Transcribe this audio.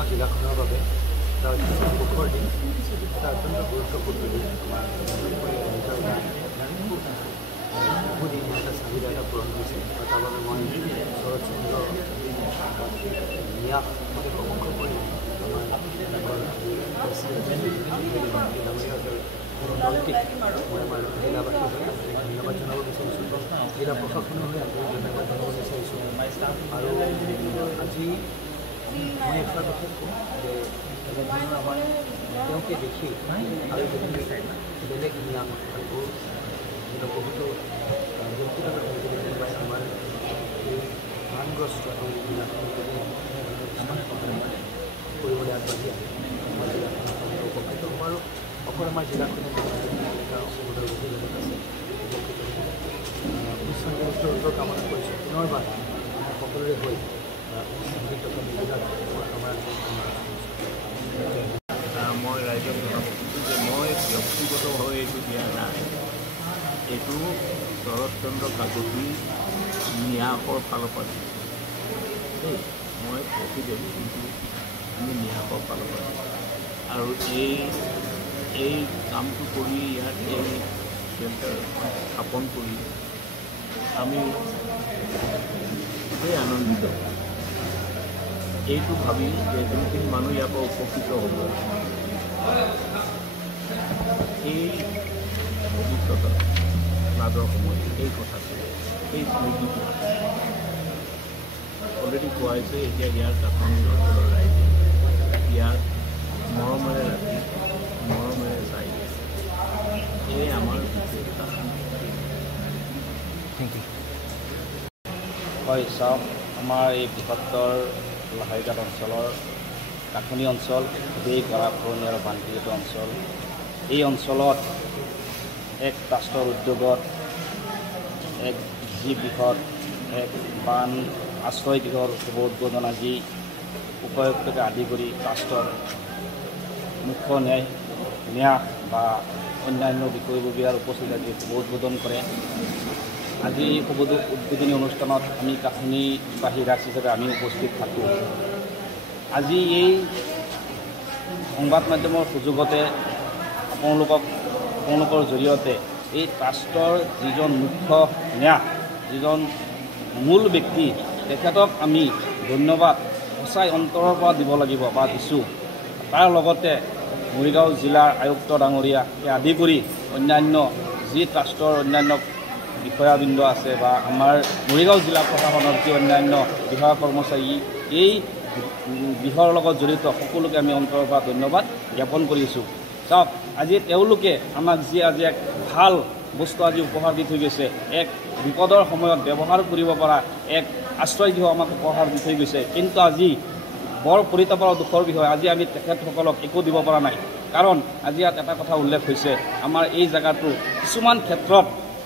সম্পূৰ্ণ জিলাখনৰ বাবে এটা অত্যন্ত সুখৰ দিন, এটা অত্যন্ত গুৰুত্বপূৰ্ণ দিন। বহুদিন এটা চাহিদা এটা পূৰণ হৈছে আৰু তাৰ বাবে মই শৰৎ চন্দ্ৰ মিয়াক মই প্ৰমুখ কৰি দলটিক মই আমাৰ জিলাবাসীৰ হৈ ধন্যবাদ জনাব বিচাৰিছোঁ, জিলা প্ৰশাসনৰ হৈ আন্তৰিক ধন্যবাদ জনাব বিচাৰিছোঁ। আৰু আজি মই এটা কথা কওঁ যে এনেধৰণৰ আমাৰ তেওঁকে দেখি আৰু যদি বেলেগ নিয়াম আৰু বহুতো ব্যক্তিগত আমাৰ এই আনগ্ৰস্ত এই জিলাখন যদি কৰিবলৈ আগবাঢ়ি আহে আমাৰ জিলাখনৰ উপকৃত হ'ব আৰু অকল আমাৰ জিলাখনে এটা অসুবিধাৰ লগত আছে উপকৃত উচ্চ কামনা কৰিছোঁ। পুনৰবাৰ সকলোৰে হৈ মই ৰাইজক জনাব খুজিছোঁ যে মই ব্যক্তিগতভাৱে এইটো দিয়া নাই, এইটো শৰৎচন্দ্ৰ কাকতি ন্যাসৰ ফালৰ পৰা দেই, মই প্ৰেছিডেণ্ট, কিন্তু আমি ন্যাসৰ ফালৰ পৰা আৰু এই কামটো কৰি ইয়াত এই চেণ্টাৰ স্থাপন কৰি আমি খুবেই আনন্দিত। এইটো ভাবি যে যোনখিনি মানুহ ইয়াৰ পৰা উপকৃত হ'ব এই ভৱিষ্যতত লাজৰ সময়ত এই কথাটো এই স্মৃতিটো অলৰেডি কোৱা হৈছে। এতিয়া ইয়াৰ কাঠনি অঞ্চলৰ ৰাইজে ইয়াত মৰমেৰে ৰাখি মৰমেৰে চাই আছে, এই আমাৰ বিশেষতা। হয়, চাওক, আমাৰ এই বৃহত্তৰ লাহৰীঘাট অঞ্চলৰ কাঠনি অঞ্চল খুবেই গৰাখহনীয়া আৰু বানপীড়িত অঞ্চল। এই অঞ্চলত এক ট্ৰাষ্টৰ উদ্যোগত এক যি বৃহৎ এক বান আশ্ৰয় গৃহৰ শুভ উদ্বোধন আজি উপায়ুক্তকে আদি কৰি ট্ৰাষ্টৰ মুখ্য ন্যাস বা অন্যান্য বিষয়ববীয়াৰ উপস্থিতি শুভ উদ্বোধন কৰে। আজি এই শুভ উদ্বোধনী অনুষ্ঠানত আমি কাঠনিবাসী ৰাইজ হিচাপে আমি উপস্থিত থাকোঁ। আজি এই সংবাদ মাধ্যমৰ সুযোগতে আপোনালোকৰ জৰিয়তে এই ট্ৰাষ্টৰ যিজন মুখ্য ন্যাস, যিজন মূল ব্যক্তি, তেখেতক আমি ধন্যবাদ সঁচাই অন্তৰৰ পৰা দিব লাগিব বা দিছোঁ। তাৰ লগতে মৰিগাঁও জিলাৰ আয়ুক্ত ডাঙৰীয়াকে আদি কৰি অন্যান্য যি ট্ৰাষ্টৰ অন্যান্য বিষয়াবৃন্দ আছে বা আমাৰ মৰিগাঁও জিলা প্ৰশাসনৰ যি অন্যান্য বিষয়া কৰ্মচাৰী এই গৃহৰ লগত জড়িত সকলোকে আমি অন্তৰৰ পৰা ধন্যবাদ জ্ঞাপন কৰিছোঁ। চাওক, আজি তেওঁলোকে আমাক যি আজি এক ভাল বস্তু আজি উপহাৰ দি থৈ গৈছে, এক বিপদৰ সময়ত ব্যৱহাৰ কৰিব পৰা এক আশ্ৰয় গৃহ আমাক উপহাৰ দি থৈ গৈছে। কিন্তু আজি বৰ পৰিতাপৰ দুখৰ বিষয়, আজি আমি তেখেতসকলক একো দিব পৰা নাই। কাৰণ আজি ইয়াত এটা কথা উল্লেখ হৈছে, আমাৰ এই জেগাটো কিছুমান ক্ষেত্ৰত